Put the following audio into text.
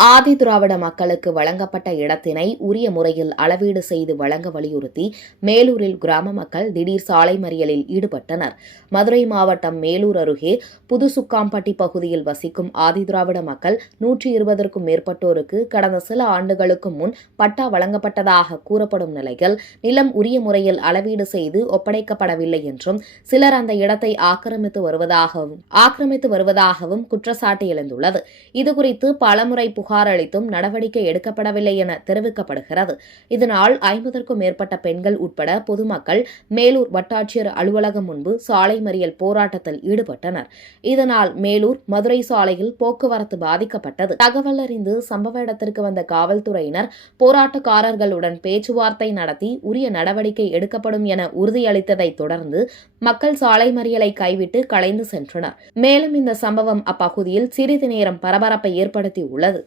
ஆதி திராவிட மக்களுக்கு வழங்கப்பட்ட இடத்தினை உரிய முறையில் அளவீடு செய்து வழங்க வலியுறுத்தி மேலூரில் கிராம மக்கள் திடீர் சாலை மறியலில் ஈடுபட்டனர். மதுரை மாவட்டம் மேலூர் அருகே புதுசுக்காம்பட்டி பகுதியில் வசிக்கும் ஆதி திராவிட மக்கள் 120க்கும் மேற்பட்டோருக்கு கடந்த சில ஆண்டுகளுக்கு முன் பட்டா வழங்கப்பட்டதாக கூறப்படும் நிலையில் நிலம் உரிய முறையில் அளவீடு செய்து ஒப்படைக்கப்படவில்லை என்றும் சிலர் அந்த இடத்தை ஆக்கிரமித்து வருவதாகவும் குற்றச்சாட்டு எழுந்துள்ளது. இதுகுறித்து பலமுறை புகார் அளித்தும் நடவடிக்கை எடுக்கப்படவில்லை என தெரிவிக்கப்படுகிறது. இதனால் 50க்கும் மேற்பட்ட பெண்கள் உட்பட பொதுமக்கள் மேலூர் வட்டாட்சியர் அலுவலகம் முன்பு சாலை மறியல் போராட்டத்தில் ஈடுபட்டனர். இதனால் மேலூர் மதுரை சாலையில் போக்குவரத்து பாதிக்கப்பட்டது. தகவல் அறிந்து சம்பவ இடத்திற்கு வந்த காவல்துறையினர் போராட்டக்காரர்களுடன் பேச்சுவார்த்தை நடத்தி உரிய நடவடிக்கை எடுக்கப்படும் என உறுதியளித்ததை தொடர்ந்து மக்கள் சாலை மறியலை கைவிட்டு கலைந்து சென்றனர். மேலும் இந்த சம்பவம் அப்பகுதியில் சிறிது நேரம் பரபரப்பை ஏற்படுத்தியுள்ளது.